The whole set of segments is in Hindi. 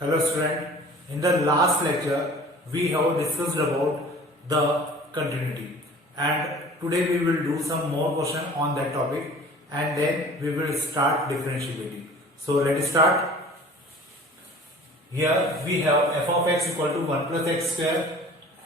Hello student, in the last lecture we have discussed about the continuity and today we will do some more question on that topic and then we will start differentiability. So let us start. Here we have f of x equal to 1 plus x square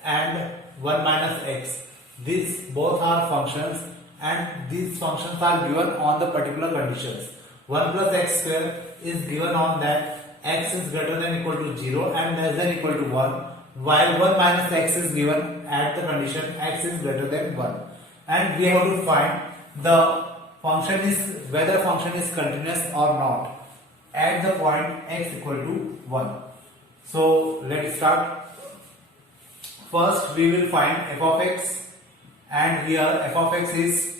and 1 minus x. These both are functions and these functions are given on the particular conditions. 1 plus x square is given on that x is greater than equal to 0 and less than equal to 1, while 1 minus x is given at the condition x is greater than 1. And we have to find the function is whether function is continuous or not at the point x equal to 1. So let's start. First we will find f of x and here f of x is,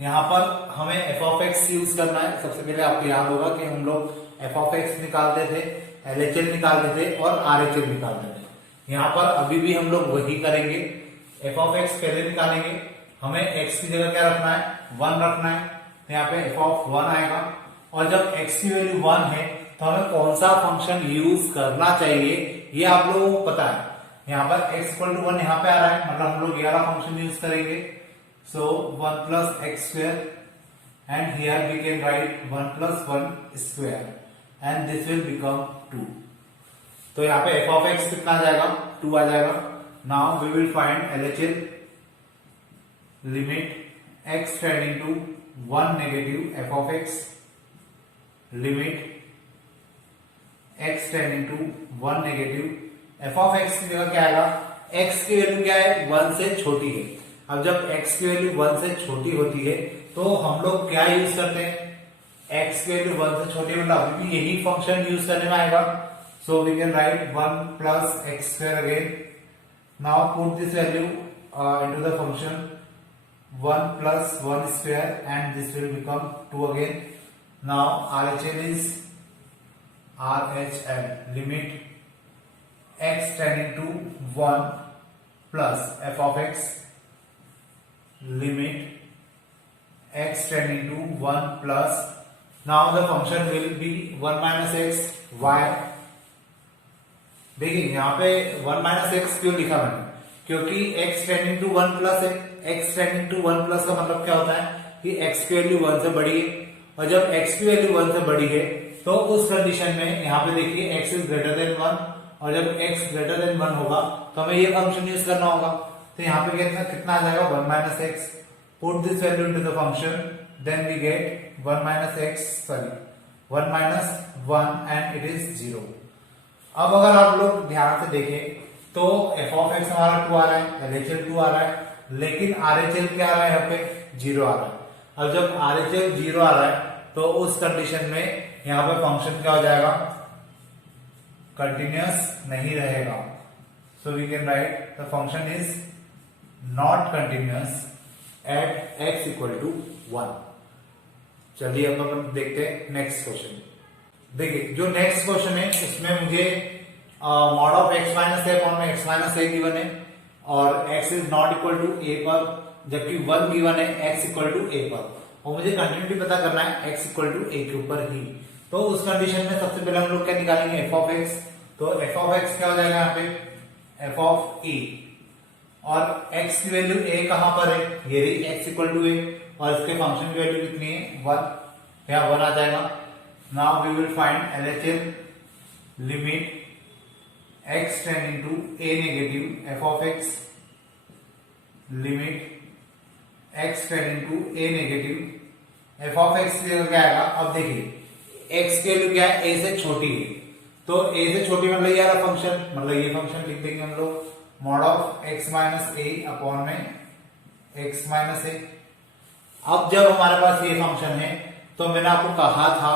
यहाँ पर हमें f of x यूज करना है. सबसे पहले आपको याद होगा कि हम लोग f of x निकालते थे, LHL निकालते थे और RHL निकालते थे. यहाँ पर अभी भी हम लोग वही करेंगे. f of x पहले निकालेंगे. हमें x की जगह क्या रखना है? 1 रखना है. तो यहाँ पे f of 1 आएगा और जब x की वैल्यू 1 है तो हमें कौन सा फंक्शन यूज करना चाहिए ये आप लोगों को पता है. यहाँ पर x इक्वल टू 1 यहाँ पे आ रहा है, मतलब हम लोग ये वाला फंक्शन यूज करेंगे. So 1 plus x square and here we can write 1 plus 1 square and this will become 2. तो यहाँ पे f of x कितना आ जाएगा? 2 आ जाएगा. Now we will find LHL. Limit x tending to 1 negative f of x. Limit x tending to 1 negative f of x की जगह क्या आएगा? x की वैल्यू क्या है? 1 से छोटी है. अब जब x की वैल्यू 1 से छोटी होती है तो हम लोग क्या यूज करते हैं? x की वैल्यू 1 से छोटी मतलब अभी भी यही फंक्शन यूज करने में आएगा. So we can write 1 plus x square again. Now put this value into the function 1 plus 1 square and this will become 2 again. Now RHL is RHL limit x tending to 1 plus f of x limit x tending to 1 plus, now the function will be 1 minus x. y देखिए यहाँ पे 1 minus x क्यों लिखा मैंने? क्योंकि x tending to 1 plus x tending to 1 plus का मतलब क्या होता है कि x की वैल्यू 1 से बड़ी है और जब x की वैल्यू 1 से बड़ी है तो उस कंडीशन में यहाँ पे देखिए x इज ग्रेटर देन 1 और जब x ग्रेटर देन 1 होगा तो हमें ये फंक्शन यूज करना होगा. तो यहाँ पे कितना आ जाएगा? 1 minus x. Put this value into the function, then we get 1 minus x, sorry 1 minus 1 and it is 0. अब अगर आप लोग ध्यान से देखें तो f of x हमारा 2 आ रहा है, LHL 2 आ रहा है, लेकिन RHL क्या आ रहा है? यहाँ पे 0 आ रहा है. अब जब RHL 0 आ रहा है तो उस कंडीशन में यहाँ पे फंक्शन क्या हो जाएगा? कंटिन्यूअस नहीं रहेगा. So we can write the function is not continuous at x equal to 1. चलिए अब अपन देखते हैं नेक्स्ट क्वेश्चन. देखिए जो नेक्स्ट क्वेश्चन है उसमें मुझे mod of x minus a upon में x माइनस ए गिवन है और x is not equal to a पर, जबकि 1 गिवन है x इक्वल टू a पर और मुझे कंटिन्यूटी पता करना है x इक्वल टू a के ऊपर ही. तो उस कंडीशन में सबसे पहले हम लोग क्या निकालेंगे? f of x. तो f ऑफ x क्या हो जाएगा यहाँ पे? f ऑफ a और x की वैल्यू a कहां पर है? ये रही x इक्वल टू a और इसके फंक्शन की वैल्यू कितनी है? 1. यहाँ 1 आ जाएगा. Now we will find LHL. Limit x tending to a negative f of x. Limit x tending to a negative f of x की जगह क्या आएगा? अब देखिए x की वैल्यू क्या है? a से छोटी है तो a से छोटी मतलब ये वाला फंक्शन, मतलब ये फंक्शन लिख देंगे हम लोग mod of x minus a upon में x माइनस ए. अब जब हमारे पास ये फंक्शन है तो मैंने आपको कहा था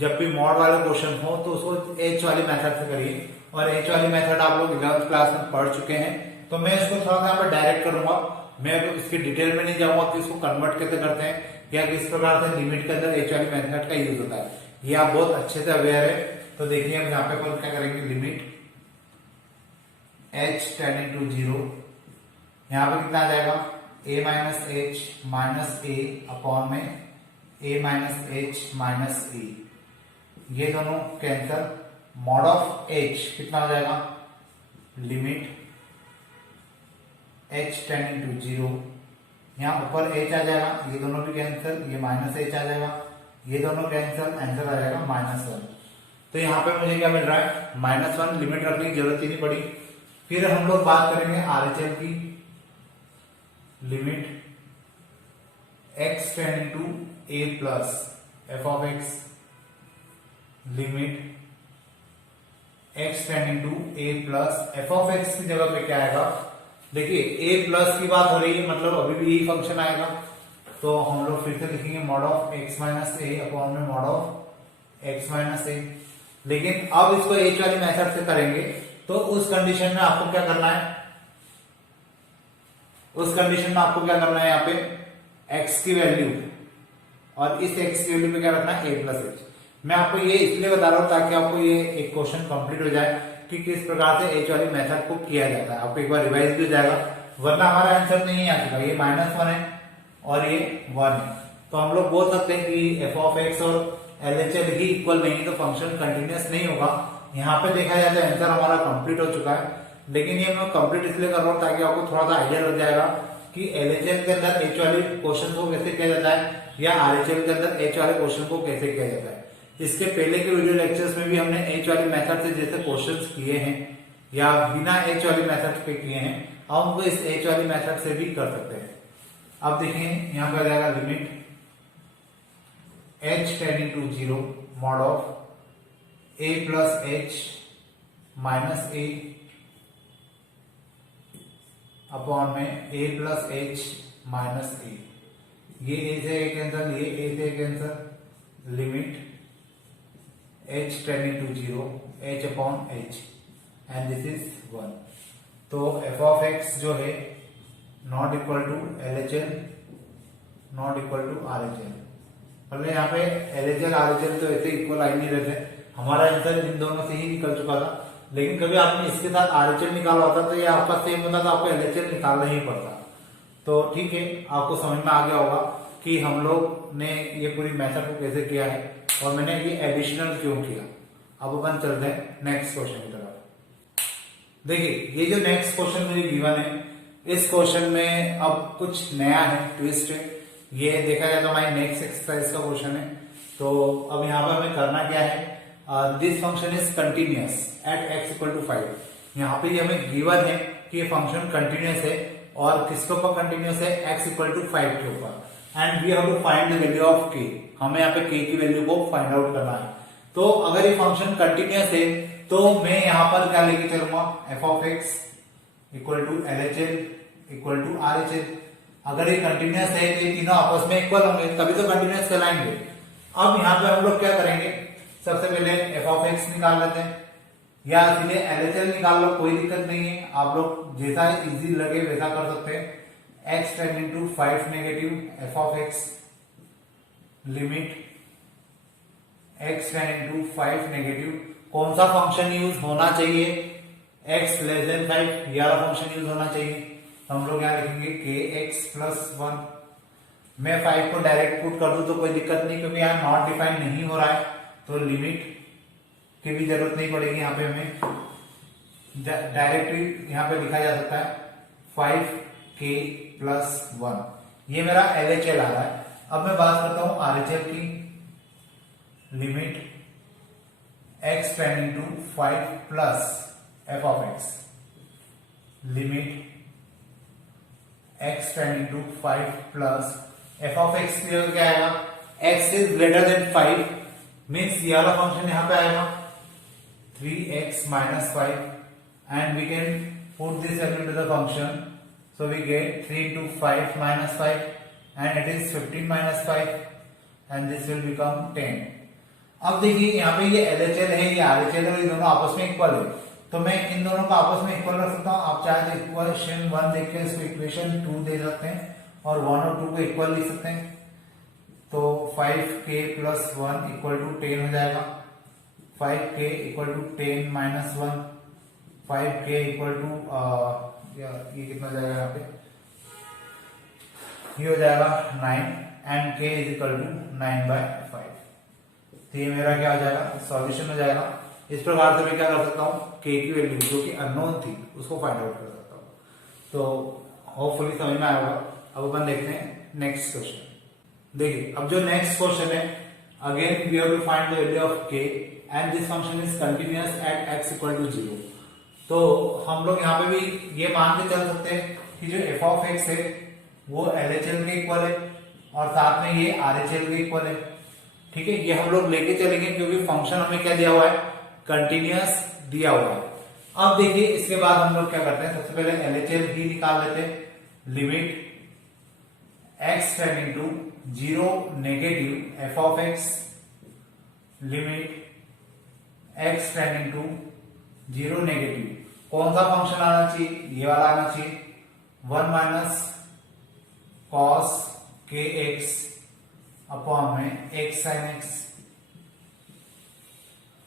जब भी मॉड वाला क्वेश्चन हो तो उसको h वाली मेथड से करिए और h वाली मेथड आप लोग 11th क्लास में पढ़ चुके हैं. तो मैं इसको थोड़ा सा डायरेक्ट करूंगा, मैं इसकी डिटेल में नहीं जाऊंगा कि इसको कन्वर्ट कैसे करते हैं या किस प्रकार से लिमिट के अंदर h वाली मेथड का यूज होता है. ये आप बहुत अच्छे से अवेयर है. तो देखिए हम यहाँ पे क्या करेंगे? Limit h tending to 0. यहाँ पे कितना आ जाएगा? a minus h minus a upon में a minus h minus a. ये दोनों कैंसल मॉड ऑफ एच कितना हो जाएगा, लिमिट एच टेंडिंग टू 0, यहाँ ऊपर एच आ जाएगा, ये दोनों भी कैंसिल, ये माइनस एच आ जाएगा, ये दोनों कैंसिल, आंसर आ जाएगा -1। तो यहाँ पे मुझे क्या मिल रहा है, -1, लिमिट रखने की जरूरत ही नहीं पड़ी। फिर हम लोग बात करेंगे आरएचएल की, limit x tending to a plus f of x, limit x tending to a plus f of x की जगह पे क्या आएगा, देखिए a प्लस की बात हो रही है, मतलब अभी भी यही फंक्शन आएगा, तो हम लोग फिर से लिखेंगे mod of x minus a upon में मॉड ऑफ x माइनस ए। लेकिन अब इसको h वाली मेथड से करेंगे, तो उस कंडीशन में आपको क्या करना है, उस कंडीशन में आपको क्या करना है, यहाँ पे x की वैल्यू और इस x की वैल्यू पे क्या रखना है, a प्लस एच। मैं आपको ये इसलिए बता रहा हूं ताकि आपको ये एक क्वेश्चन कंप्लीट हो जाए कि किस प्रकार से h वाली मेथड को किया जाता है, आपको एक बार रिवाइज भी हो जाएगा, वरना हमारा आंसर नहीं आ चुका। ये -1 है और ये 1 है, तो हम लोग बोल सकते हैं कि एफ ऑफ एक्स और एलएचएल ही इक्वल नहीं, तो फंक्शन कंटिन्यूअस नहीं होगा। यहाँ पे देखा जाए तो आंसर हमारा कंप्लीट हो चुका है, लेकिन ये मैं कंप्लीट इसलिए कर रहा हूँ ताकि आपको थोड़ा सा आइडिया लग जाएगा कि एलएचएल के अंदर एच वाले क्वेश्चन को कैसे किया जाता है या आरएचएल के अंदर एच वाले क्वेश्चन को कैसे किया जाता है। इसके पहले के वीडियो लेक्चर्स में भी हमने एच वाली मेथड से जैसे क्वेश्चंस किए हैं या बिना एच वाली मेथड पे किए हैं, अब हमको इस एच वाली मेथड से भी कर सकते हैं। अब देखिए यहाँ पे आ जाएगा limit h tending to 0 mod of a plus h minus a upon में a plus h minus a, ये a से a कैंसल, ये a से cancel, limit h tending to 0 h upon h and this is 1। तो f ऑफ x जो है not equal to LHL not equal to RHL, मतलब यहाँ पे LHL RHL तो ऐसे इक्वल आ ही नहीं रहते, हमारा आंसर इन दोनों से ही निकल चुका था। लेकिन कभी आपने इसके साथ RHL निकाला होता तो ये आपका सेम होता, तो आपको LHL निकालना ही पड़ता। तो ठीक है, आपको समझ में आ गया होगा कि हम लोग ने ये पूरी मेथड को कैसे किया है और मैंने ये एडिशनल क्यों किया। अब अपन चलते हैं नेक्स्ट क्वेश्चन की तरफ। देखिए ये जो नेक्स्ट क्वेश्चन मुझे गिवन है, इस क्वेश्चन में अब कुछ नया है, ट्विस्ट है। ये देखा जाए तो हमारी नेक्स्ट एक्सरसाइज का क्वेश्चन है। तो अब यहाँ पर हमें करना क्या है, this function is continuous at x equal to 5। यहाँ पे ये हमें गिवन है कि ये फंक्शन कंटिन्यूअस है और किसके ऊपर कंटिन्यूअस है, x इक्वल टू 5 के ऊपर, and we have to find the value of k। हमें यहाँ पे k की वैल्यू को फाइंड आउट करना है। तो अगर ये फंक्शन कंटिन्यूअस है तो मैं यहाँ पर क्या लेके चलूंगा, f of x equal to LHL equal to RHL। अगर ये कंटिन्यूअस है तो ये तीनों आपस में इक्वल होंगे, तभी तो कंटिन्यूअस कहलाएंगे। अब यहाँ पे हम लोग क्या करेंगे, सबसे पहले f ऑफ x निकाल लेते हैं, या इसलिए LHL निकाल लो, कोई दिक्कत नहीं है, आप लोग जैसा इजी लगे वैसा कर सकते हैं। x tending to 5 negative f of x, limit x tending to 5 negative, कौन सा फंक्शन यूज होना चाहिए, x लेस देन 5 ये वाला फंक्शन यूज होना चाहिए। हम लोग यहाँ लिखेंगे kx प्लस 1। मैं 5 को डायरेक्ट पुट कर दूं तो कोई दिक्कत नहीं, क्योंकि यहाँ नॉट डिफाइन नहीं हो रहा है, तो लिमिट की भी जरूरत नहीं पड़ेगी। यहाँ पे हमें डायरेक्टली यहाँ पे लिखा जा सकता है 5k प्लस 1। ये मेरा LHL आ रहा है। अब मैं बात करता हूं RHL की, limit x tending to 5 plus f of x, limit x tending to 5 plus f of x की जगह क्या आएगा, x is greater than 5, means ये वाला फंक्शन यहाँ पे आएगा 3x minus 5 and we can put this value to the function, so we get 3 into 5 minus 5 and it is 15 minus 5 and this will become 10। अब देखिए यहाँ पे ये LHL है, ये RHL है, ये दोनों आपस में इक्वल है, तो मैं इन दोनों को आपस में इक्वल रख सकता हूँ। आप चाहे तो इक्वेशन 1 देख के इसको इक्वेशन 2 दे सकते हैं और 1 और 2 को इक्वल लिख सकते हैं। तो 5k प्लस 1 इक्वल टू 10 हो जाएगा, 5k equal to 10 minus 1, 5k equal to ये कितना हो जाएगा, यहाँ पे ये हो जाएगा 9 and k is equal to 9/5। तो ये मेरा क्या हो जाएगा, सॉल्यूशन हो जाएगा। इस प्रकार से मैं क्या कर सकता हूँ, k की वैल्यू जो कि अननोन थी उसको फाइंड आउट कर सकता हूँ। तो होपफुली समझ में आया होगा। अब अपन देखते हैं नेक्स्ट क्वेश्चन। देखिए अब जो नेक्स्ट क्वेश्चन है, again we have to find the value of k and this function is continuous at x equal to 0। तो हम लोग यहाँ पे भी ये मान के चल सकते हैं कि जो f ऑफ x है वो LHL के इक्वल है और साथ में ये RHL के इक्वल है। ठीक है, ये हम लोग लेके चलेंगे क्योंकि फंक्शन हमें क्या दिया हुआ है, कंटिन्यूअस दिया हुआ है। अब देखिए इसके बाद हम लोग क्या करते हैं, सबसे पहले LHL ही निकाल लेते हैं। Limit x tending to 0 negative f of x, limit x tending to 0 negative, कौन सा फंक्शन आना चाहिए, ये वाला आना चाहिए, 1 माइनस कॉस kx अपॉन में x sin x।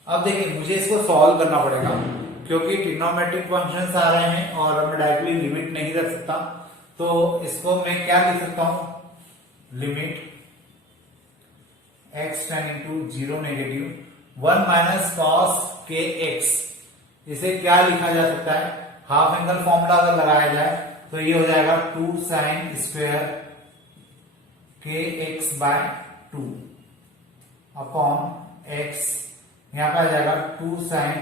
अब देखिए मुझे इसको सॉल्व करना पड़ेगा क्योंकि ट्रिग्नोमेट्रिक फंक्शंस आ रहे हैं और मैं डायरेक्टली लिमिट नहीं रख सकता। तो इसको मैं क्या लिख सकता हूं, limit x tending to 0 negative 1 minus cos kx, इसे क्या लिखा जा सकता है, हाफ एंगल फॉर्मूला अगर लगाया जाए तो ये हो जाएगा 2 sine square kx by 2 upon x, यहां पे आ जाएगा 2 sine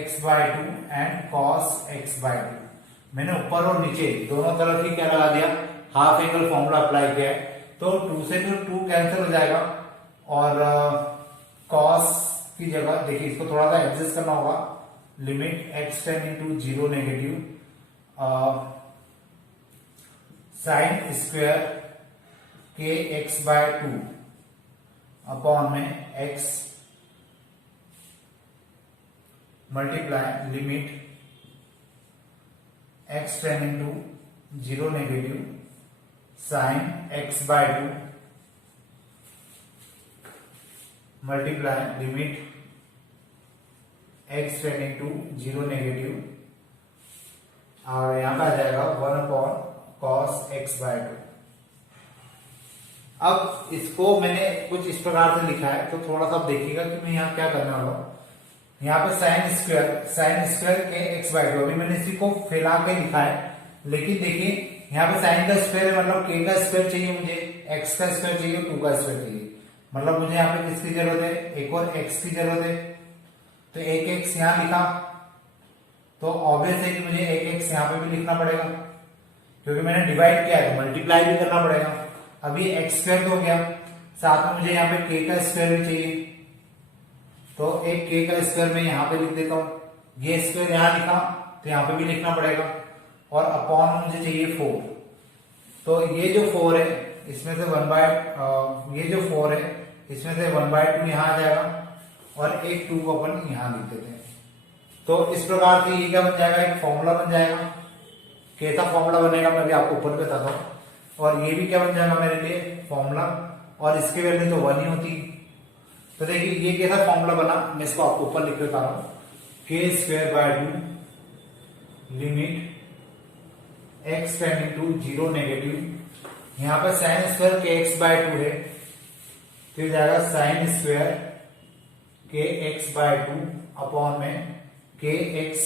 x by 2 and cos x by 2। मैंने ऊपर और नीचे दोनों तरफ ही क्या लगा दिया, हाफ एंगल फॉर्मूला अप्लाई किया है। तो 2 से जो 2 कैंसिल हो जाएगा और कॉस की जगह देखिए इसको थोड़ा सा एडजस्ट करना होगा। Limit x tending to 0 negative sine square kx by 2 upon में x multiply limit x tending to 0 negative sine x by 2 multiply limit x tending to 0 negative और यहां पर आ जाएगा 1 अपॉन कॉस x बाय 2। अब इसको मैंने कुछ इस प्रकार से लिखा है तो थोड़ा सा देखिएगा कि मैं यहाँ क्या करने वाला हूँ। यहाँ पे साइन स्क्वायर के x बाय 2, अभी मैंने इसी को फैला के लिखा है, लेकिन देखिए यहाँ पे साइन का स्क्वायर है मतलब k का स्क्वायर चाहिए मुझे, x का स्क्वायर चाहिए, 2 का स्क्वायर चाहिए, मतलब मुझे यहाँ पे किसकी जरूरत है, एक और x की जरूरत है। तो एक x यहाँ लिखा तो ऑब्वियस है कि मुझे एक x यहाँ पे भी लिखना पड़ेगा क्योंकि मैंने डिवाइड किया है, मल्टीप्लाई भी करना पड़ेगा। अभी x स्क्वायर हो गया, साथ में मुझे यहाँ पे k का स्क्वायर भी चाहिए, तो एक k का स्क्वायर मैं यहाँ पे लिख देता हूँ, ये स्क्वायर यहाँ लिखा तो यहाँ पे भी लिखना पड़ेगा और अपॉन मुझे चाहिए 4। तो ये जो 4 है इसमें से 1 बाय ये जो 4 है इसमें से 1 बाय 2 यहाँ आ जाएगा और एक 2 को अपन यहाँ लिख देते हैं। तो इस प्रकार से ये क्या बन जाएगा, एक फॉर्मूला बन जाएगा। कैसा फॉर्मूला बनेगा मैं भी आपको ऊपर बताता हूँ। और ये भी क्या बन जाएगा मेरे लिए फॉर्मूला, और इसकी वैल्यू तो 1 ही होती। तो देखिए ये कैसा फॉर्मूला बना, मैं इसको आपको ऊपर लिख देता हूँ। K square by 2 limit x tending to 0 negative, यहाँ पर sine square k x by 2 है, फिर जाएगा sine square k x by 2 upon में के एक्स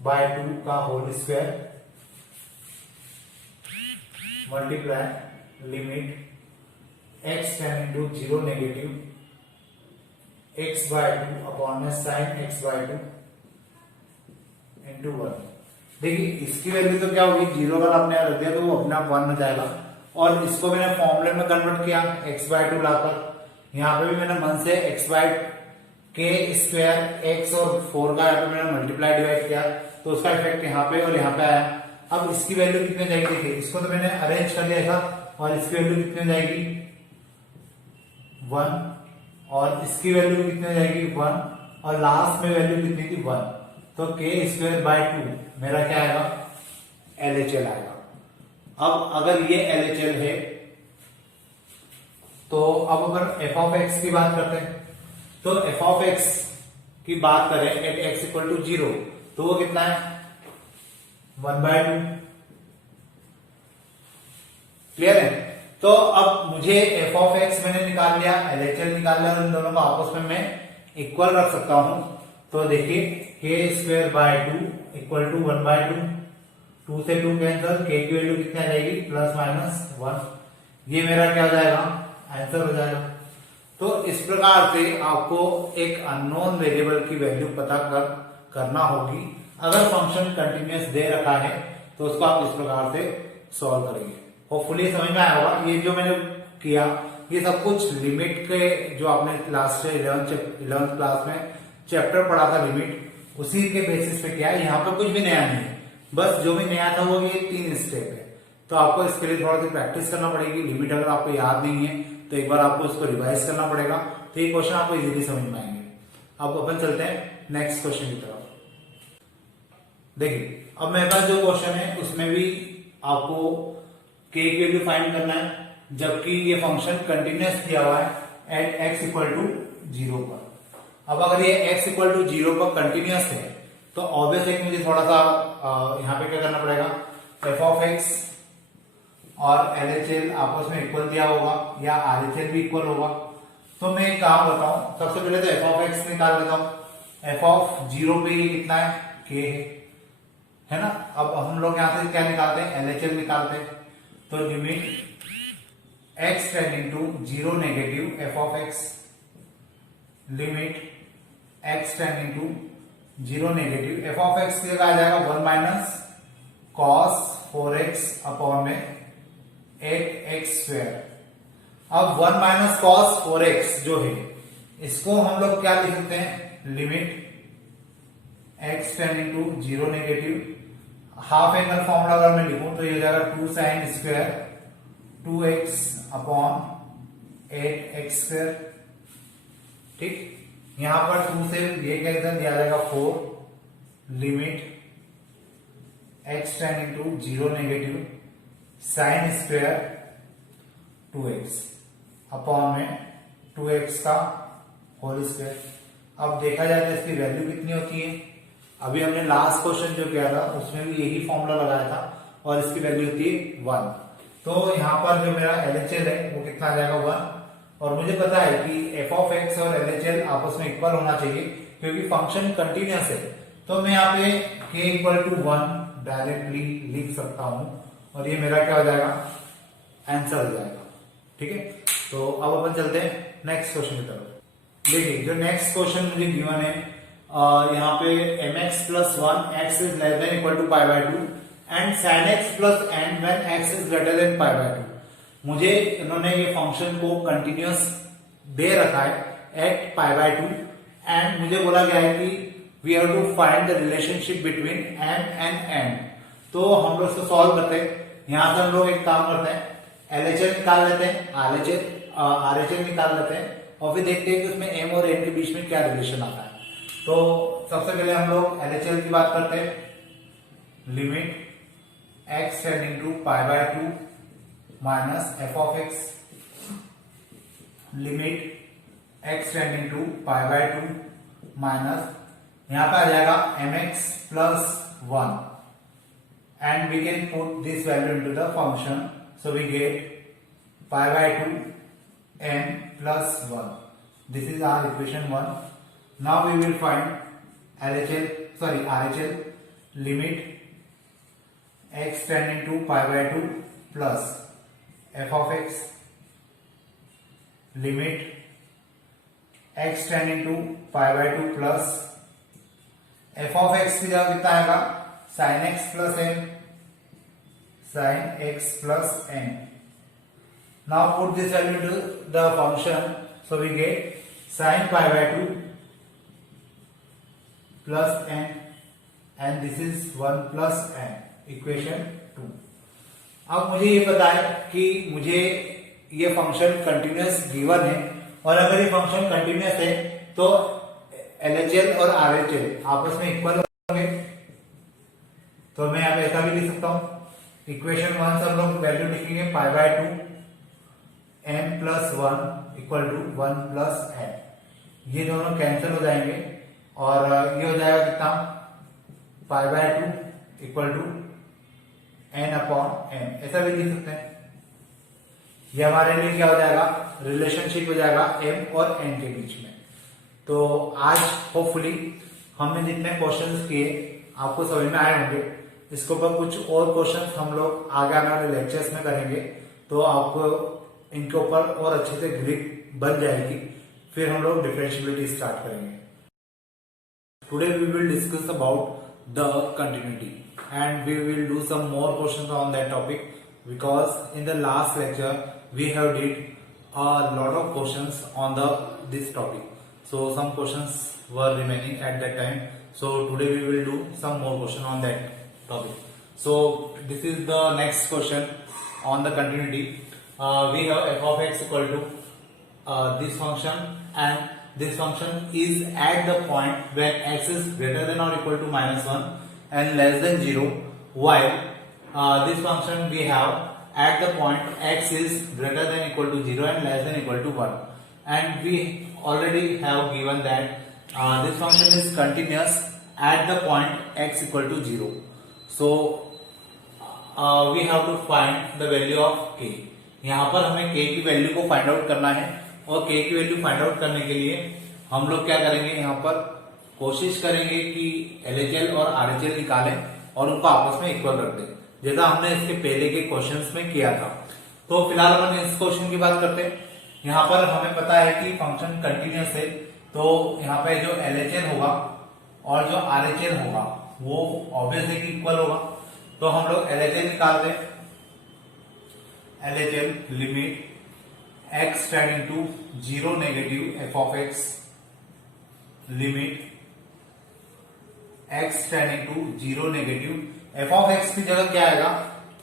बाय 2 का whole square multiply limit x tending to 0 negative x by 2 upon में साइन x बाय 2 इंटू 1। देखिए इसकी वैल्यू तो क्या होगी, 0 का आपने रख दिया तो वो अपने आप 1 हो जाएगा। और इसको मैंने फॉर्मूले में कन्वर्ट किया x बाय 2 लाकर, यहाँ पे भी मैंने मन से x बाय के स्क्वायर x और 4 का यहाँ पे मैंने मल्टीप्लाई डिवाइड किया तो उसका इफेक्ट यहाँ पे और यहाँ पे आया। अब इसकी वैल्यू कितने जाएगी, देखिए इसको तो मैंने अरेंज कर लिया था और इसकी वैल्यू कितने जाएगी 1 और इसकी वैल्यू कितने जाएगी 1 और लास्ट में वैल्यू कितनी थी 1। तो के स्क्वायर बाय 2 मेरा क्या आएगा LHL आएगा। अब अगर ये LHL है तो अब अगर f ऑफ x की बात करते हैं तो f ऑफ x की बात करें एट x इक्वल टू 0 तो वो कितना है 1 बाय 2। क्लियर है। तो अब मुझे f ऑफ x मैंने निकाल लिया, LHL निकाल लिया और इन दोनों को आपस में मैं इक्वल रख सकता हूं, तो देखिए के स्क्वायर बाय 2 इक्वल टू 1/2, 2 से 2 कैंसिल, के की वैल्यू कितनी आ जाएगी प्लस माइनस 1। ये मेरा क्या हो जाएगा आंसर हो जाएगा। तो इस प्रकार से आपको एक अननोन वेरिएबल की वैल्यू पता करना होगी। अगर फंक्शन कंटिन्यूअस दे रखा है तो उसको आप इस प्रकार से सॉल्व करेंगे। होपफुली समझ में आया होगा। ये जो मैंने किया ये सब कुछ लिमिट के जो आपने लास्ट 11th क्लास में चैप्टर पढ़ा था लिमिट, उसी के बेसिस पे किया है। यहाँ पे कुछ भी नया नहीं है, बस जो भी नया था वो ये 3 स्टेप है। तो आपको इसके लिए थोड़ा सी प्रैक्टिस करना पड़ेगी। लिमिट अगर आपको याद नहीं है तो एक बार आपको इसको रिवाइज करना पड़ेगा, तो ये क्वेश्चन आपको इजीली समझ में आएंगे। अब अपन चलते हैं नेक्स्ट क्वेश्चन की तरफ। देखिए अब मेरे पास जो क्वेश्चन है उसमें भी आपको के की वैल्यू फाइंड करना है, जबकि ये फंक्शन कंटिन्यूअस दिया हुआ है एट एक्स इक्वल टू 0 पर। अब अगर ये x इक्वल टू 0 पर कंटिन्यूअस है तो ऑब्वियसली मुझे थोड़ा सा यहाँ पे क्या करना पड़ेगा, f ऑफ x और LHL आपस में इक्वल दिया होगा या RHL भी इक्वल होगा। तो मैं एक काम करता हूँ, सबसे पहले तो f ऑफ x निकाल लेता हूँ। f ऑफ 0 पे ये कितना है k है ना। अब हम लोग यहाँ से क्या निकालते हैं LHL निकालते हैं। तो limit x tending to 0 negative f of x, limit x tending to 0 negative f of x की जगह आ जाएगा 1 माइनस cos 4x अपॉन में 8x स्क्वायर। अब 1 माइनस cos 4x जो है इसको हम लोग क्या लिख सकते हैं, limit x tending to 0 negative, half angle formula अगर मैं लिखूं तो ये हो जाएगा 2 sin square 2x upon 8x square. ठीक, यहां पर 2 से ये कैंसिल दिया जाएगा 4, limit x tending to 0 negative sine square 2x upon में 2x का होल स्क्वायर। अब देखा जाए तो इसकी वैल्यू कितनी होती है, अभी हमने लास्ट क्वेश्चन जो किया था उसमें भी यही फॉर्मूला लगाया था और इसकी वैल्यू होती है 1। तो यहाँ पर जो मेरा LHL है वो कितना आ जाएगा 1, और मुझे पता है कि f ऑफ x और LHL आपस में इक्वल होना चाहिए क्योंकि फंक्शन कंटिन्यूअस है। तो मैं यहाँ पे k इक्वल टू 1 डायरेक्टली लिख सकता हूं और ये मेरा क्या हो जाएगा आंसर हो जाएगा। ठीक है, तो अब अपन चलते हैं नेक्स्ट क्वेश्चन की तरफ। देखिए जो नेक्स्ट क्वेश्चन मुझे गिवन है यहाँ पे mx plus 1 x is less than equal to pi by 2 and sin x plus n when x is greater than pi by 2। मुझे इन्होंने ये फंक्शन को कंटिन्यूअस दे रखा है एट पाई बाय 2 एंड मुझे बोला गया है कि we have to find the relationship between m and n। तो हम लोग इसको सॉल्व करते हैं। यहां से हम लोग एक काम करते हैं, LHL निकाल लेते हैं, RHL निकाल लेते हैं और फिर देखते हैं कि उसमें m और n के बीच में क्या रिलेशन आता है। तो सबसे पहले हम लोग LHL की बात करते हैं, limit x tending to pi by 2 minus f of x, limit x tending to pi by 2 minus यहां पे आ जाएगा mx plus 1 and we can put this value into the function, so we get pi by 2 n plus 1. This is our equation 1. Now we will find RHL, limit x tending to pi by 2 plus f of x, limit x tending to pi by 2 plus f of x की जगह कितना आएगा sin x plus n, sin x plus n. Now put this value to the function, so we get sin pi by 2 plus n and this is 1 plus n, equation 2. अब मुझे ये पता है कि मुझे ये फंक्शन कंटिन्यूअस गिवन है और अगर ये फंक्शन कंटिन्यूअस है तो LHL और RHL आपस में इक्वल होंगे। तो मैं यहाँ पे ऐसा भी लिख सकता हूं, इक्वेशन 1 से हम लोग वैल्यू लिखेंगे pi by 2 m plus 1 equal to 1 plus n, ये दोनों कैंसिल हो जाएंगे और ये हो जाएगा कितना pi by 2 equal to n upon m, ऐसा भी लिख सकते हैं। ये हमारे लिए क्या हो जाएगा, रिलेशनशिप हो जाएगा m और n के बीच में। तो आज होपफुली हमने जितने क्वेश्चंस किए आपको समझ में आए होंगे। इसके ऊपर कुछ और क्वेश्चंस हम लोग आगे आने वाले लेक्चर्स में करेंगे, तो आपको इनके ऊपर और अच्छे से ग्रिप बन जाएगी। फिर हम लोग डिफरेंशियबिलिटी स्टार्ट करेंगे। Today we will discuss about the continuity and we will do some more questions on that topic, because in the last lecture we have did a lot of questions on this topic, so some questions were remaining at that time, so today we will do some more question on that topic. So this is the next question on the continuity. We have f of x equal to this function, and this function is at the point where x is greater than or equal to -1 and less than 0, while this function we have at the point x is greater than equal to 0 and less than equal to 1, and we already have given that this function is continuous at the point x equal to 0. So we have to find the value of k. यहाँ पर हमें k की वैल्यू को फाइंड आउट करना है, और k की वैल्यू फाइंड आउट करने के लिए हम लोग क्या करेंगे, यहाँ पर कोशिश करेंगे कि LHL और RHL निकालें और उनको आपस में इक्वल रख दें, जैसा हमने इसके पहले के क्वेश्चंस में किया था। तो फिलहाल अपन इस क्वेश्चन की बात करते हैं। यहाँ पर हमें पता है कि फंक्शन कंटिन्यूअस है, तो यहाँ पे जो LHL होगा और जो RHL होगा वो ऑब्वियसली इक्वल होगा, तो हम लोग LHL निकालते हैं। LHL limit x tending to 0 negative f of x limit x tending to 0 negative f of x की जगह क्या आएगा,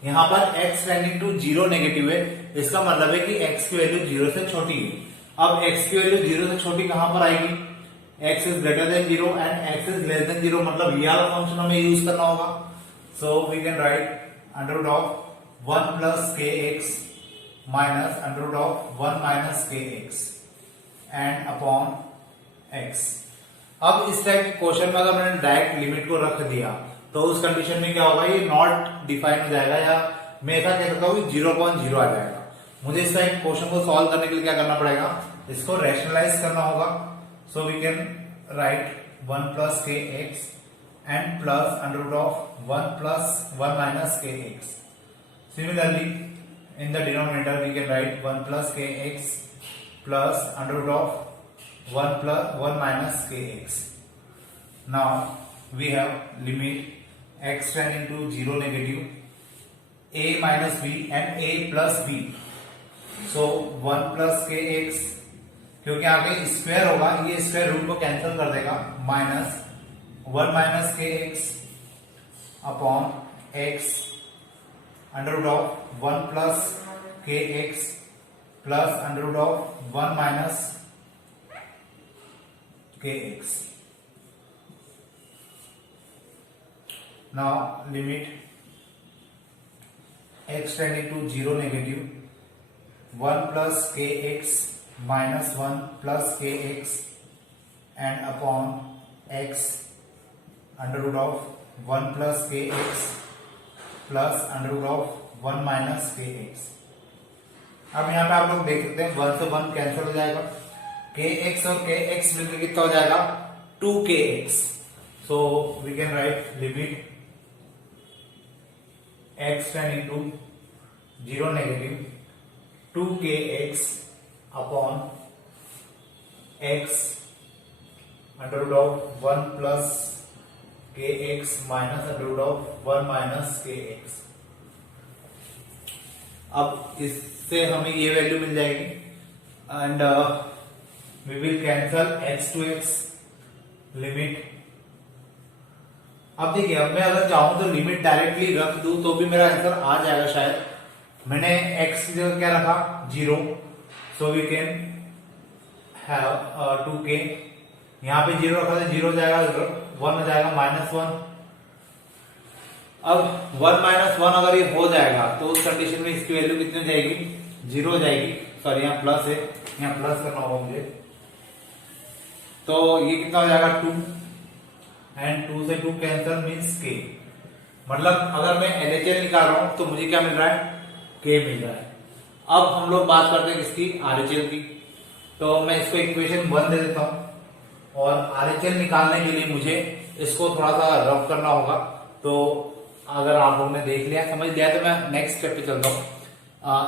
यहाँ पर x टेंडिंग टू 0 नेगेटिव है, इसका मतलब है कि x की वैल्यू 0 से छोटी है। अब x की वैल्यू 0 से छोटी कहां पर आएगी, x is greater than 0 and x is less than 0, मतलब ये वाला फंक्शन हमें यूज करना होगा। So we can write under of 1 plus kx minus under of 1 minus kx and upon x। अब इस टाइप के क्वेश्चन में अगर मैंने डायरेक्ट लिमिट को रख दिया तो उस कंडीशन में क्या होगा, ये नॉट डिफाइन हो जाएगा, या मैं ऐसा कह सकता हूँ 0.0 आ जाएगा। मुझे इस टाइप क्वेश्चन को सॉल्व करने के लिए क्या करना पड़ेगा, इसको रैशनलाइज करना होगा। So we can write 1 plus kx and plus under of 1 plus 1 minus kx। Similarly in the denominator we can write 1 plus kx plus under of 1 plus 1 minus kx. Now we have limit x tending to 0 negative a minus b and a plus b. So 1 plus kx, क्योंकि आगे स्क्वायर होगा, ये स्क्वायर रूट को कैंसिल कर देगा, minus 1 minus kx upon x under of 1 plus kx plus under of 1 minus kx. Now limit x tending to 0 negative 1 plus kx minus 1 plus kx and upon x under root of 1 plus kx plus under root of 1 minus kx. अब यहाँ पे आप लोग देख सकते हैं 1 से 1 कैंसिल हो जाएगा, kx और kx मिलकर कितना हो जाएगा 2kx. So we can write limit x tending to 0 negative 2kx upon x under of 1 plus kx minus under of 1 minus kx। अब इससे हमें ये वैल्यू मिल जाएगी and we will cancel x to x limit. अब देखिए, अब मैं अगर चाहूं तो लिमिट डायरेक्टली रख दूं तो भी मेरा आंसर आ जाएगा शायद। मैंने x की जगह क्या रखा 0, सो वी कैन हैव 2k, यहाँ पे 0 रखा तो 0 हो जाएगा, 1 हो जाएगा -1। अब 1 माइनस 1 अगर ये हो जाएगा तो उस कंडीशन में इसकी वैल्यू कितनी हो जाएगी, 0 हो जाएगी। सॉरी यहाँ प्लस है, यहाँ प्लस करना होगा मुझे, तो ये कितना हो जाएगा 2 एंड 2 से 2 कैंसिल मीन्स k। मतलब अगर मैं LHL निकाल रहा हूं तो मुझे क्या मिल रहा है, k मिल रहा है। अब हम लोग बात करते हैं किसकी, RHL की। तो मैं इसको इक्वेशन 1 दे देता हूं। और RHL निकालने के लिए मुझे इसको थोड़ा सा रफ करना होगा। तो अगर आप लोगों ने देख लिया, समझ लिया, तो मैं नेक्स्ट स्टेप पे चलता हूँ।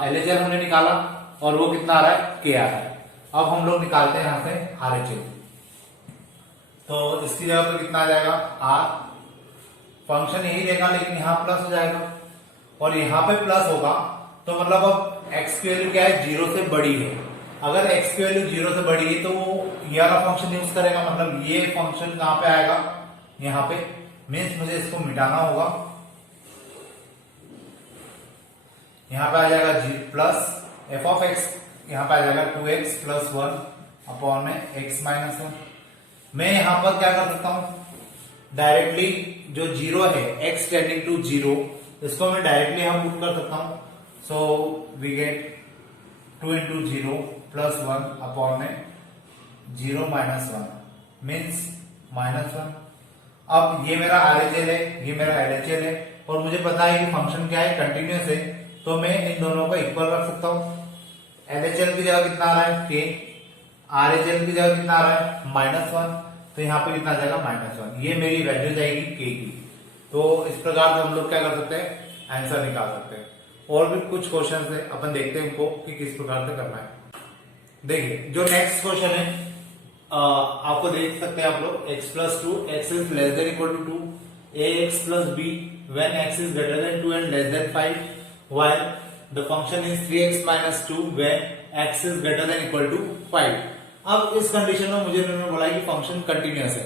LHL हमने निकाला और वो कितना आ रहा है, K आ रहा है। अब हम लोग निकालते हैं यहाँ से RHL। तो इसकी जगह पर कितना आ जाएगा, R, फंक्शन यही रहेगा लेकिन यहाँ प्लस हो जाएगा, और यहाँ पे प्लस होगा तो मतलब अब x की वैल्यू क्या है, 0 से बड़ी है। अगर x की वैल्यू 0 से बड़ी है तो वो ये वाला फंक्शन यूज करेगा, मतलब ये फंक्शन कहां पे आएगा, यहाँ पे। मीन्स मुझे इसको मिटाना होगा। यहाँ पे आ जाएगा प्लस एफ ऑफ एक्स, यहाँ पे आ जाएगा 2x प्लस 1 अपॉन में x माइनस 1। मैं यहाँ पर क्या कर सकता हूं, डायरेक्टली जो 0 है, x टेंडिंग टू 0, इसको मैं डायरेक्टली यहाँ पुट कर सकता हूं। So we get 2 into 0 plus 1 upon में 0 माइनस 1 मीन्स माइनस 1। अब ये मेरा RHL है, ये मेरा LHL है, और मुझे पता है कि फंक्शन क्या है, कंटिन्यूअस है, तो मैं इन दोनों को इक्वल रख सकता हूं। LHL की जगह कितना आ रहा है, K, RHL की जगह कितना आ रहा है, -1, तो यहाँ पे कितना आ जाएगा, -1। ये मेरी वैल्यू जाएगी K की। तो इस प्रकार से हम लोग क्या कर सकते हैं, आंसर निकाल सकते हैं। और भी कुछ क्वेश्चन है, अपन देखते हैं उनको कि किस प्रकार से करना है। देखिए जो नेक्स्ट क्वेश्चन है, आपको देख सकते हैं आप लोग, x plus 2 x is less than equal to 2, ax plus b when x is greater than 2 and less than 5, while the function is 3x minus 2 when x is greater than equal to 5। अब इस कंडीशन में मुझे उन्होंने बोला कि फंक्शन कंटिन्यूअस है,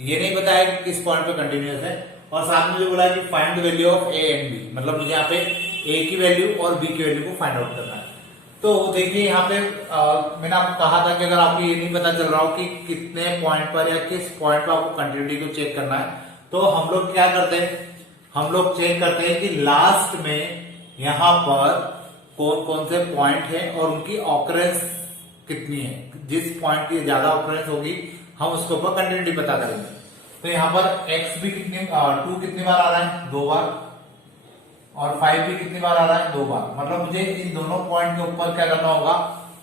ये नहीं बताया कि किस पॉइंट पे कंटिन्यूअस है, और साथ में मुझे बोला कि find the value of a and b, मतलब मुझे यहाँ पे a की वैल्यू और b की वैल्यू को फाइंड आउट करना है। तो देखिए यहाँ पे मैंने आपको कहा था कि अगर आपको ये नहीं पता चल रहा हो कि कितने पॉइंट पर या किस पॉइंट पर आपको कंटिन्यूटी को चेक करना है, तो हम लोग क्या करते हैं, हम लोग चेक करते हैं कि लास्ट में यहाँ पर कौन कौन से पॉइंट है और उनकी ऑकरेंस कितनी है। जिस पॉइंट की ज्यादा ऑकरेंस होगी हम उसके ऊपर कंटिन्यूटी पता करेंगे। तो यहाँ पर x भी कितनी 2 कितनी बार आ रहा है, 2 बार, और 5 भी कितनी बार आ रहा है, 2 बार। मतलब मुझे इन दोनों पॉइंट के ऊपर क्या करना होगा,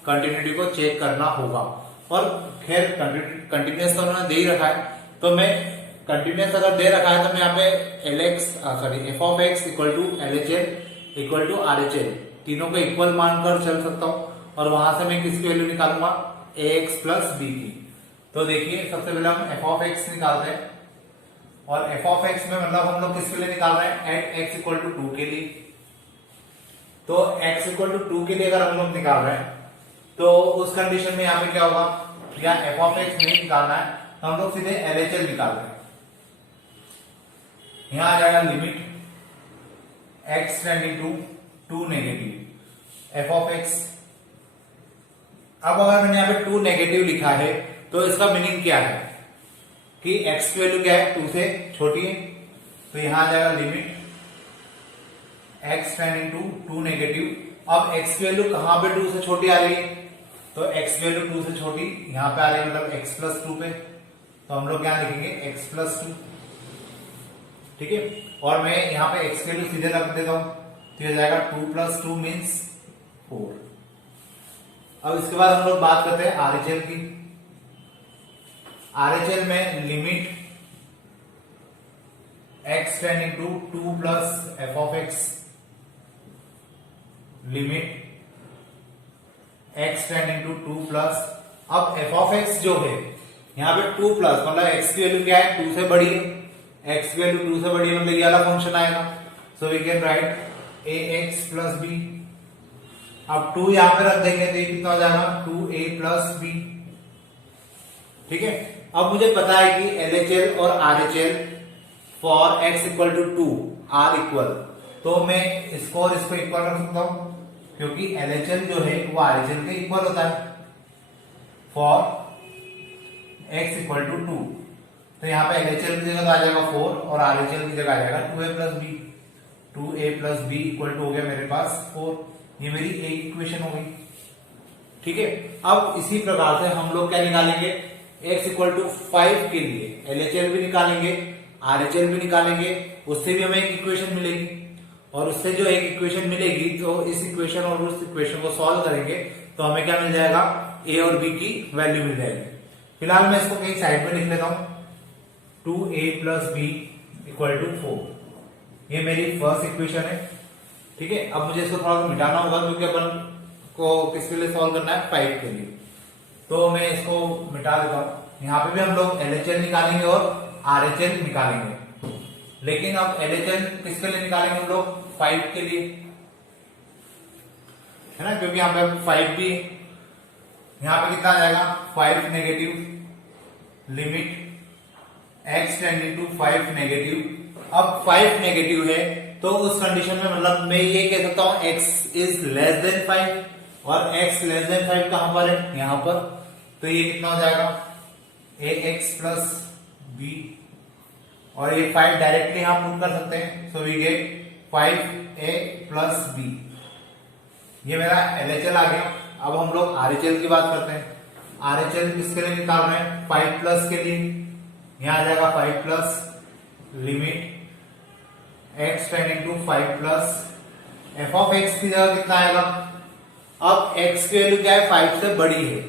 कंटिन्यूटी को चेक करना होगा। और खैर कंटिन्यूअस तो उन्होंने दे ही रखा है, तो मैं कंटिन्यूअस अगर दे रखा है तो मैं यहाँ पे f of x equal to LHL equal to RHL तीनों को इक्वल मानकर चल सकता हूँ, और वहां से मैं किसकी वैल्यू निकालूंगा, ax प्लस b की। तो देखिए सबसे पहले हम एफ ऑफ एक्स निकालते हैं, और एफ ऑफ एक्स में मतलब हम लोग किसके लिए निकाल रहे हैं, एट एक्स इक्वल टू 2 के लिए। तो x इक्वल टू 2 के लिए अगर हम लोग निकाल रहे हैं तो उस कंडीशन में यहाँ पे क्या होगा, या एफ ऑफ एक्स नहीं निकालना है तो हम लोग सीधे LHL निकाल रहे हैं। यहां आ जाएगा limit x tending to 2 negative f of x. अब अगर मैंने यहाँ पे 2 नेगेटिव लिखा है तो इसका मीनिंग क्या है कि x की वैल्यू क्या है, 2 से छोटी है, तो यहां आ जाएगा limit x tending to 2 negative. अब x की वैल्यू कहां पे 2 से छोटी आ रही है, तो x की वैल्यू 2 से छोटी यहां पे आ रही है, मतलब x प्लस 2 पे, तो हम लोग क्या लिखेंगे, x प्लस 2, ठीक है। और मैं यहाँ पे x की वैल्यू सीधे रख देता हूं, तो ये जाएगा 2 प्लस 2 मीन्स 4। अब इसके बाद हम लोग बात करते हैं RHL की। RHL में limit x tending to 2 plus f of x, limit x tending to 2 plus, अब एफ ऑफ एक्स जो है यहाँ पे 2 प्लस, मतलब x की वैल्यू क्या है, 2 से बड़ी है, x की वैल्यू 2 से बड़ी है, मतलब ये वाला फंक्शन आएगा। So we can write ax plus b। अब 2 यहां पे रख देंगे तो ये कितना हो जाएगा, 2a प्लस b, ठीक है। अब मुझे पता है कि LHL और RHL for x equal to 2 are equal, तो मैं इसको और इसको इक्वल रख सकता हूं, क्योंकि LHL जो है वो RHL के इक्वल होता है फॉर x इक्वल टू 2। तो यहाँ पे LHL की जगह आ जाएगा 4 और RHL की जगह आ जाएगा 2a plus b। 2a plus b equal to हो गया मेरे पास 4। ये मेरी एक इक्वेशन हो गई, ठीक है। अब इसी प्रकार से हम लोग क्या निकालेंगे, x इक्वल टू 5 के लिए LHL भी निकालेंगे, RHL भी निकालेंगे, उससे भी हमें एक इक्वेशन मिलेगी, और उससे जो एक इक्वेशन मिलेगी तो इस इक्वेशन और उस इक्वेशन को सॉल्व करेंगे तो हमें क्या मिल जाएगा, a और b की वैल्यू मिल जाएगी। फिलहाल मैं इसको कहीं साइड में लिख लेता हूं, 2a plus B equal to 4। ये मेरी फर्स्ट इक्वेशन है। ठीक है, अब मुझे इसको थोड़ा सा मिटाना होगा क्योंकि अपन को किसके लिए सॉल्व करना है, 5 के लिए। तो मैं इसको मिटा देता हूं। यहाँ पे भी हम लोग LHL निकालेंगे और RHL निकालेंगे, लेकिन अब LHL किसके लिए निकालेंगे हम लोग, 5 के लिए, है ना, क्योंकि यहाँ पे 5 भी, यहाँ पे कितना आ जाएगा, 5 negative, limit x tending to 5 negative. अब 5 नेगेटिव है तो उस कंडीशन में मतलब मैं ये कह सकता हूं x इज लेस देन 5, और x लेस देन 5 कहां पर है, यहां पर। तो ये कितना हो जाएगा, ax प्लस b, और ये 5 डायरेक्टली यहां पुट कर सकते हैं। So we get 5a plus b। ये मेरा LHL आ गया। अब हम लोग RHL की बात करते हैं। RHL किसके लिए निकाल रहे हैं, 5 प्लस के लिए। यहां आ जाएगा 5 plus, limit x tending to 5 plus f of x की जगह कितना आएगा, अब x की वैल्यू क्या है, 5 से बड़ी है,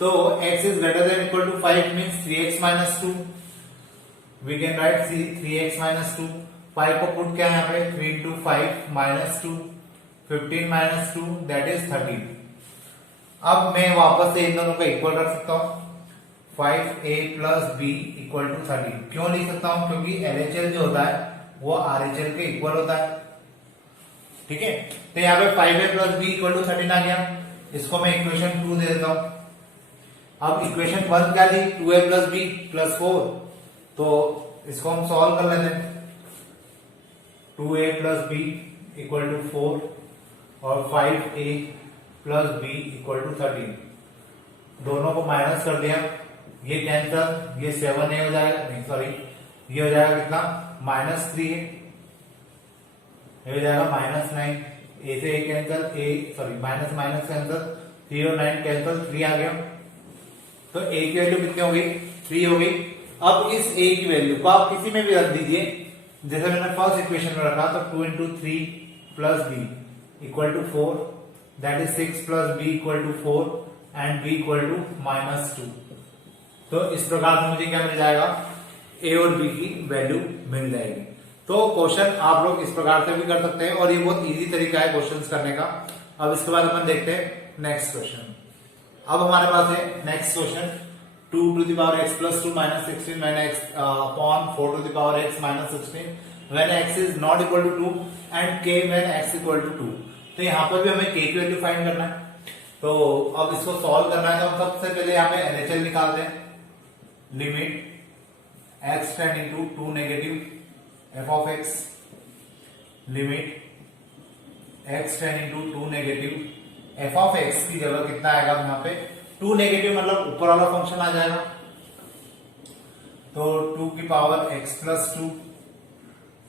तो x is greater than equal to 5 means 3x minus 2। We can write 3x minus 2। 5 को पुट क्या है यहाँ पे, 3 into 5 minus 2, 15 minus 2 that is 13। अब मैं वापस से इन दोनों का इक्वल रख सकता हूं, 5a plus b equal to 13। क्यों लिख सकता हूं, क्योंकि LHL जो होता है वो RHL के इक्वल होता है। ठीक है, तो यहाँ पे 5a plus b equal to 13 आ गया। इसको मैं इक्वेशन 2 दे देता हूं। अब इक्वेशन 1 क्या थी, 2a प्लस b प्लस 4, तो इसको हम सॉल्व कर लेते हैं। 2a plus b equal to 4 और 5a plus b equal to 13। दोनों को माइनस कर दिया, ये कैंसल, ये 7a हो जाएगा, नहीं सॉरी, ये हो जाएगा कितना, माइनस 3 है, ये हो जाएगा माइनस 9। ए से ए कैंसल, ए सॉरी माइनस माइनस कैंसल, 3 और 9 कैंसल, 3 आ गया। तो a की वैल्यू कितनी हो गई, 3 हो गई। अब इस a की वैल्यू को आप किसी में भी रख दीजिए, जैसे मैंने फर्स्ट इक्वेशन में रखा, तो 2 into 3 plus b equal to 4, that is 6 plus b equal to 4 and b equal to minus 2। तो इस प्रकार से मुझे क्या मिल जाएगा, a और b की वैल्यू मिल जाएगी। तो क्वेश्चन आप लोग इस प्रकार से भी कर सकते हैं, और ये बहुत इजी तरीका है क्वेश्चंस करने का। अब इसके बाद अपन देखते हैं नेक्स्ट क्वेश्चन। अब हमारे पास है next question, 2 to the power x plus 2 minus 16 when x upon 4 to the power x minus 16 when x is not equal to 2 and k when x equal to 2। तो यहाँ पर भी हमें k की वैल्यू फाइंड करना है। तो अब इसको सॉल्व करना है, तो हम सबसे पहले यहाँ पे LHL निकालते हैं। Limit x tending to 2 negative f of x, limit x tending to 2 negative f of x की जगह कितना आएगा यहाँ पे, 2 नेगेटिव मतलब ऊपर वाला फंक्शन आ जाएगा। तो 2 की power x plus 2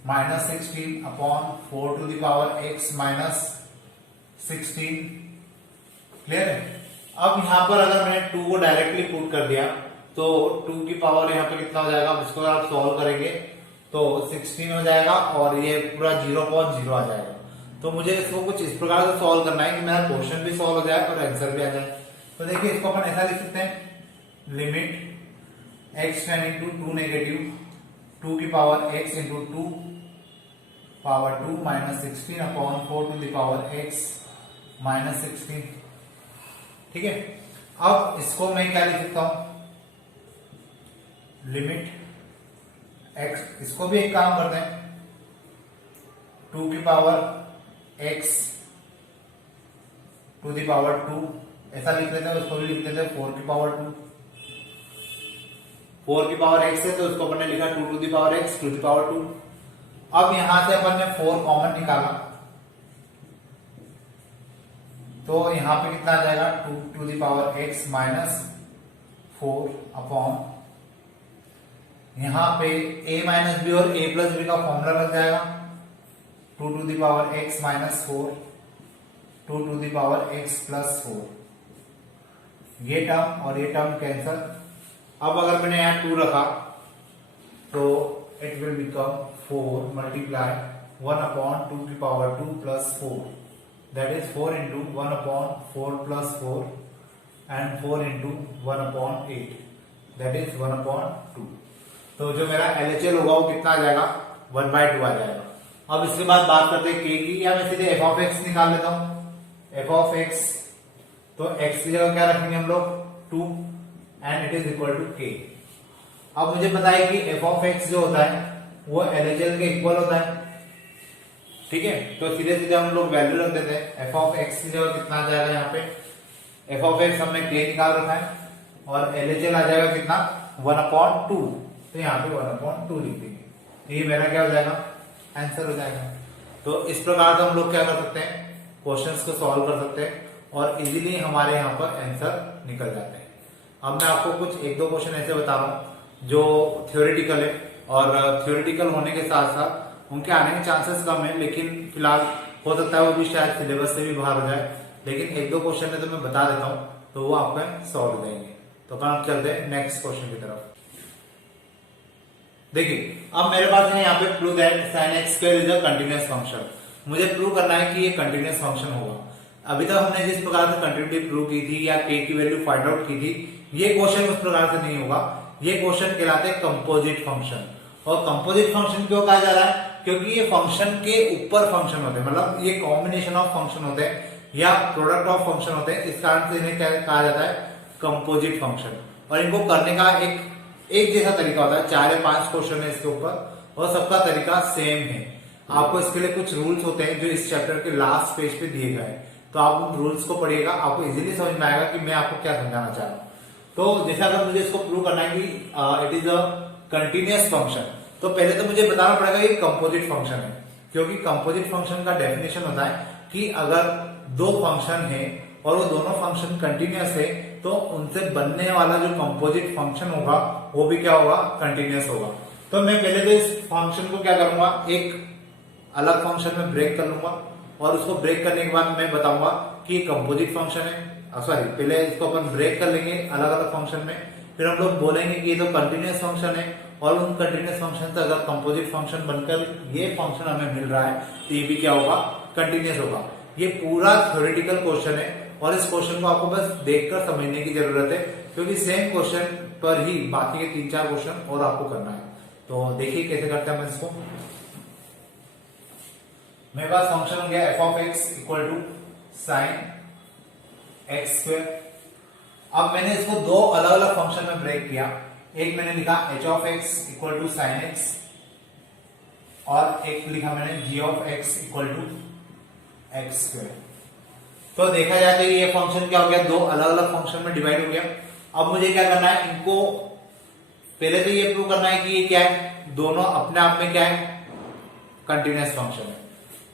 minus 16 upon 4 to the power x minus 16। Clear है। अब यहां पर अगर मैंने 2 को डायरेक्टली पुट कर दिया तो 2 की पावर यहाँ पे कितना हो जाएगा, इसको आप सॉल्व करेंगे तो 16 हो जाएगा, और ये पूरा 0.0 आ जाएगा। तो मुझे इसको कुछ इस प्रकार से सॉल्व करना है कि मेरा क्वेश्चन भी सॉल्व हो जाए और आंसर भी आ जाए। तो देखिए इसको अपन ऐसा लिख सकते हैं, limit x tending to 2 negative 2 की power x into 2 power 2 minus 16 upon 4 to the power x minus 16। ठीक है, अब इसको मैं क्या लिख सकता हूं, लिमिट x, इसको भी एक काम करते हैं, 2 की power x to the power 2 ऐसा लिख लेते हैं, उसको भी लिख लेते हैं 4 की पावर 2। 4 की पावर x है तो उसको अपन ने लिखा 2 to the power x to the power 2। अब यहां से अपन ने 4 कॉमन निकाला, तो यहां पे कितना आ जाएगा, 2 to the power x minus 4 upon, यहां पे a माइनस बी और a प्लस बी का फॉर्मूला लग जाएगा, 2 to the power x minus 4 2 to the power x plus 4। ये टर्म और ये टर्म कैंसल। अब अगर मैंने यहाँ 2 रखा तो it will become 4 multiply 1 upon 2 की power 2 plus 4, that is 4 into 1 upon 4 plus 4 and 4 into 1 upon 8। That is 1/2। तो जो मेरा LHL होगा वो कितना आ जाएगा, 1/2 आ जाएगा। अब इसके बाद बात करते हैं k की, या मैं सीधे f ऑफ x निकाल लेता हूं। f ऑफ x, तो x की जगह क्या रखेंगे हम लोग, 2 and it is equal to k। अब मुझे पता है कि f ऑफ x जो होता है वो LHL के इक्वल होता है, ठीक है। तो सीधे सीधे हम लोग वैल्यू रख देते हैं। f ऑफ x की जगह कितना आ जाएगा, यहाँ पे f ऑफ x हमने k निकाल रखा है और LHL आ जाएगा कितना, 1/2। तो यहाँ पे 1/2 लिख देंगे। ये मेरा क्या हो जाएगा, आंसर हो जाएगा। तो इस प्रकार से हम लोग क्या कर सकते हैं, क्वेश्चंस को सॉल्व कर सकते हैं और इजीली हमारे यहाँ पर आंसर निकल जाते हैं। अब मैं आपको कुछ एक दो क्वेश्चन ऐसे बता रहा हूँ जो थ्योरेटिकल है, और थ्योरेटिकल होने के साथ साथ उनके आने के चांसेस कम है, लेकिन फिलहाल हो सकता है वो भी शायद सिलेबस से भी बाहर हो जाए। लेकिन एक दो क्वेश्चन है तो मैं बता देता हूँ, तो वो आपका सॉल्व हो जाएंगे। तो हम चलते हैं नेक्स्ट क्वेश्चन की तरफ। देखिए अब मेरे पास है यहाँ पे prove that sin x square is a continuous function. मुझे प्रूव करना है कि ये कंटीन्यूअस फंक्शन होगा। अभी तक हमने जिस प्रकार से कंटिन्यूटी प्रूव की थी या k की वैल्यू फाइंड आउट की थी, ये क्वेश्चन उस प्रकार से नहीं होगा। ये क्वेश्चन कहलाते हैं कंपोजिट फंक्शन। और कंपोजिट फंक्शन क्यों कहा जा रहा है, क्योंकि ये फंक्शन के ऊपर फंक्शन होते हैं, मतलब ये कॉम्बिनेशन ऑफ फंक्शन होते हैं या प्रोडक्ट ऑफ फंक्शन होते हैं। इस कारण से इन्हें क्या कहा जाता है, कंपोजिट फंक्शन। और इनको करने का एक जैसा तरीका होता है। 4 या 5 क्वेश्चन है इसके ऊपर और सबका तरीका सेम है। आपको इसके लिए कुछ रूल्स होते हैं जो इस चैप्टर के लास्ट पेज पे दिए गए हैं, तो आप उन रूल्स को पढ़िएगा, आपको इजीली समझ में आएगा कि मैं आपको क्या समझाना चाह रहा हूँ। तो जैसा अगर मुझे इसको प्रूव करना है कि it is a continuous function, तो पहले तो मुझे बताना पड़ेगा ये कंपोजिट फंक्शन है। क्योंकि कंपोजिट फंक्शन का डेफिनेशन होता है कि अगर दो फंक्शन है और वो दोनों फंक्शन कंटिन्यूअस है, तो उनसे बनने वाला जो कंपोजिट फंक्शन होगा वो भी क्या होगा, कंटिन्यूअस होगा। तो मैं पहले तो इस फंक्शन को क्या करूंगा, एक अलग फंक्शन में ब्रेक कर लूंगा और उसको ब्रेक करने के बाद मैं बताऊंगा कि कंपोजिट फंक्शन है। सॉरी, पहले इसको अपन ब्रेक कर लेंगे अलग अलग फंक्शन में, फिर हम लोग बोलेंगे कि ये तो कंटिन्यूअस फंक्शन है और उन कंटिन्यूअस फंक्शन से अगर कंपोजिट फंक्शन बनकर ये फंक्शन हमें मिल रहा है तो ये भी क्या होगा, कंटिन्यूअस होगा। ये पूरा थ्योरेटिकल क्वेश्चन है और इस क्वेश्चन को आपको बस देखकर समझने की जरूरत है, क्योंकि सेम क्वेश्चन पर ही बाकी के 3-4 क्वेश्चन और आपको करना है। तो देखिए कैसे करते हैं हम इसको। मेरे पास फंक्शन हो गया f of x equal to sine x square. अब मैंने इसको दो अलग अलग फंक्शन में ब्रेक किया। एक मैंने लिखा h of x equal to sine x और एक लिखा मैंने g of x equal to x square. तो देखा जाए तो ये फंक्शन क्या हो गया, दो अलग अलग फंक्शन में डिवाइड हो गया। अब मुझे क्या करना है, इनको पहले तो ये प्रूव करना है कि ये क्या है, दोनों अपने आप में क्या है, कंटिन्यूअस फंक्शन है।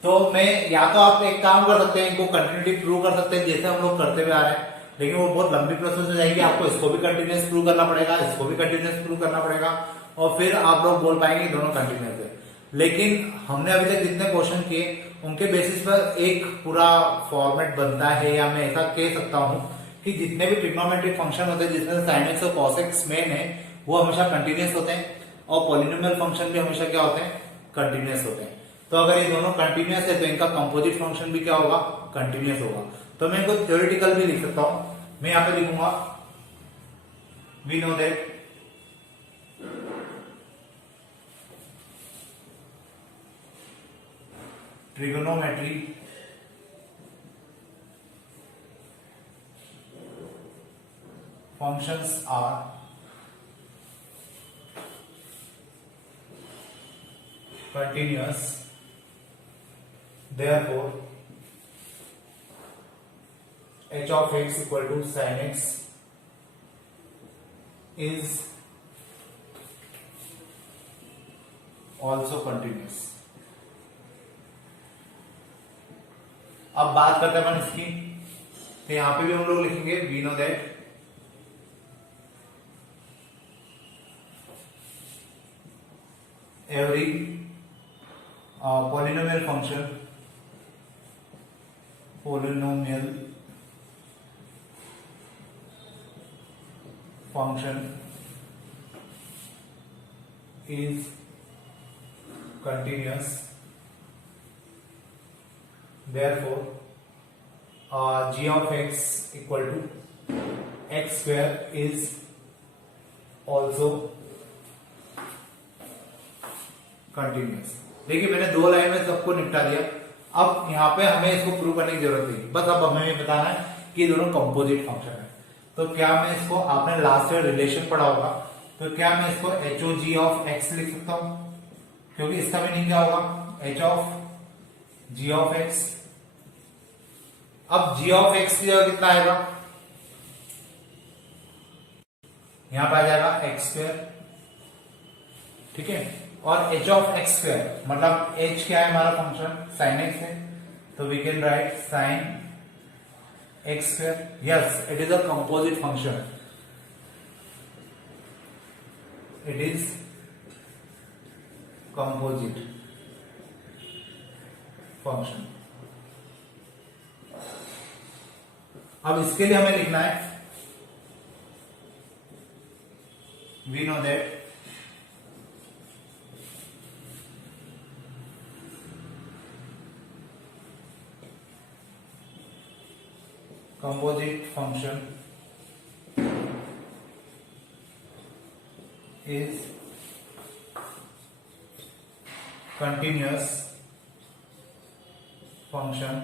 तो मैं या तो आप एक काम कर सकते हैं, इनको कंटिन्यूटी प्रूव कर सकते हैं जैसे हम लोग करते हुए आ रहे हैं, लेकिन वो बहुत लंबी प्रोसेस हो जाएगी। आपको इसको भी कंटिन्यूअस प्रूव करना पड़ेगा, इसको भी कंटिन्यूअस प्रूव करना पड़ेगा और फिर आप लोग बोल पाएंगे दोनों कंटिन्यूअस है। लेकिन हमने अभी तक जितने क्वेश्चन किए उनके बेसिस पर एक पूरा फॉर्मेट बनता है, या मैं ऐसा कह सकता हूं कि जितने भी ट्रिग्नोमेट्रिक फंक्शन होते हैं जिसमें साइन एक्स और कॉस एक्स मेन है, वो हमेशा कंटिन्यूअस होते हैं और पॉलिनोमियल फंक्शन भी हमेशा क्या होते हैं, कंटिन्यूअस होते हैं। तो अगर ये दोनों कंटिन्यूअस है तो इनका कंपोजिट फंक्शन भी क्या होगा, कंटिन्यूअस होगा। तो मैं इनको थ्योरेटिकल भी लिख सकता हूं। मैं यहां पे लिखूंगा we know that trigonometry functions are continuous, therefore h of x equal to sin x is also continuous। अब बात करते हैं अपन इसकी, तो यहां पे भी हम लोग लिखेंगे we know that every polynomial function is continuous, therefore g of x equal to x square is also continuous. देखिए मैंने 2 लाइन में सबको निपटा दिया। अब यहाँ पे हमें इसको प्रूव करने की जरूरत नहीं, बस अब हमें ये बताना है कि ये दोनों कंपोजिट फंक्शन है। तो क्या मैं इसको, आपने लास्ट ईयर रिलेशन पढ़ा होगा, तो क्या मैं इसको H O G of x लिख सकता हूं, क्योंकि इसका मीनिंग क्या होगा, H of G of x. अब जी ऑफ एक्स की जगह कितना आएगा, यहां पे आ जाएगा एक्स स्क्वायर, ठीक है। और एच ऑफ एक्स स्क्वायर मतलब एच क्या है हमारा फंक्शन, साइन एक्स है, तो we can write sine x square. Yes, it is a composite function, it is composite function. अब इसके लिए हमें लिखना है, we know that composite function is continuous function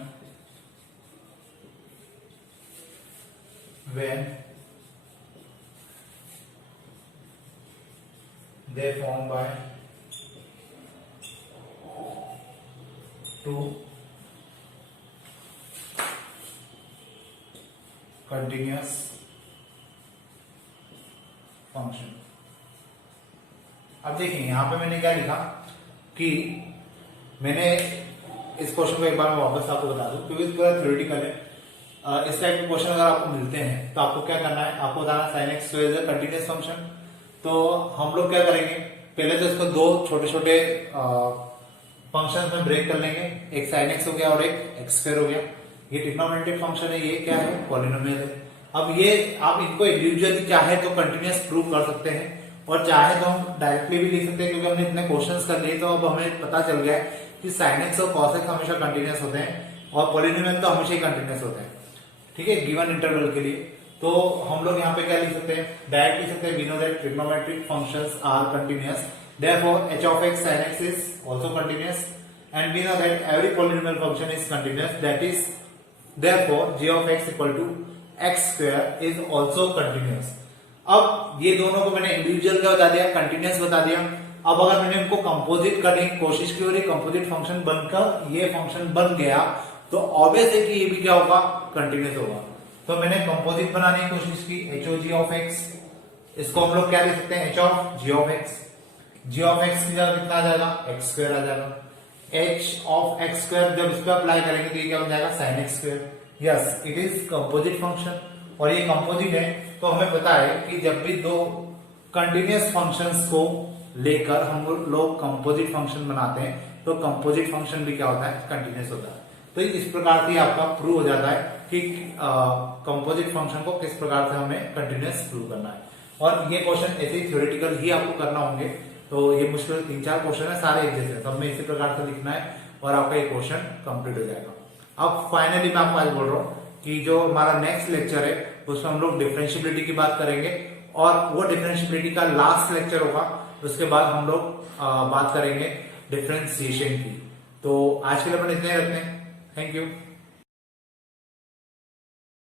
when they form by two continuous function. अब देखिए यहां पे मैंने क्या लिखा कि मैंने इस क्वेश्चन को एक बार मैं वापस आपको बता दूं, क्योंकि पूरा थ्योरेटिकल है। इस टाइप के क्वेश्चन अगर आपको मिलते हैं तो आपको क्या करना है, आपको बताना sine x is a continuous function. तो हम लोग क्या करेंगे, पहले तो इसको 2 छोटे छोटे फंक्शन में ब्रेक कर लेंगे, एक साइन एक्स हो गया और एक एक्स स्क्वायर हो गया। ये ट्रिग्नोमेट्रिक फंक्शन है, ये क्या है, पॉलिनोमियल है। अब ये आप इनको इंडिविजुअली चाहे तो कंटिन्यूअस प्रूव कर सकते हैं और चाहे तो हम डायरेक्टली भी लिख सकते हैं, क्योंकि हमने इतने क्वेश्चंस कर लिए तो अब हमें पता चल गया है कि साइन एक्स और कॉस एक्स हमेशा कंटिन्यूअस होते हैं और पॉलिनोमियल तो हमेशा ही कंटिन्यूअस होते हैं, ठीक है, गिवन इंटरवल के लिए। तो हम लोग यहाँ पे क्या लिख सकते हैं, डायरेक्ट लिख सकते हैं, we know that trigonometric functions are continuous, therefore h of x sin x is also continuous and we know that every polynomial function is continuous, that is therefore g of x equal to x square is also continuous। अब ये दोनों को मैंने इंडिविजुअल क्या बता दिया, कंटिन्यूअस बता दिया। अब अगर मैंने इनको कंपोजिट करने की कोशिश की और ये कंपोजिट फंक्शन बनकर ये फंक्शन बन गया तो ऑब्वियस है कि ये भी क्या होगा, कंटिन्यूअस होगा। तो मैंने कंपोजिट बनाने की कोशिश की, H O G of x, इसको हम लोग क्या लिख सकते हैं, H of G of x. G of x की जगह कितना आ जाएगा, एक्स स्क्वायर आ जाएगा। एच ऑफ एक्स स्क्वायर जब इस पर अप्लाई करेंगे तो ये क्या हो जाएगा, sign x square. Yes, it is composite function और ये कंपोजिट है। तो हमें पता है कि जब भी 2 कंटिन्यूअस फंक्शंस को लेकर हम लोग कंपोजिट फंक्शन बनाते हैं तो कंपोजिट फंक्शन भी क्या होता है, कंटिन्यूअस होता है। तो इस प्रकार से आपका प्रूव हो जाता है कि कंपोजिट फंक्शन को किस प्रकार से हमें कंटिन्यूअस प्रूव करना है। और ये क्वेश्चन ऐसे ही थ्योरेटिकल ही आपको करना होंगे, तो ये मुश्किल 3-4 क्वेश्चन है, सारे एक जैसे, सब में इसी प्रकार से लिखना है और आपका ये क्वेश्चन कंप्लीट हो जाएगा। अब फाइनली मैं आपको आज बोल रहा हूँ कि जो हमारा नेक्स्ट लेक्चर है उसमें हम लोग डिफरेंशियबिलिटी की बात करेंगे और वो डिफरेंशियबिलिटी का लास्ट लेक्चर होगा, उसके बाद हम लोग बात करेंगे डिफरेंशिएशन की। तो आज के लिए अपन इतने ही रखते हैं। Thank you.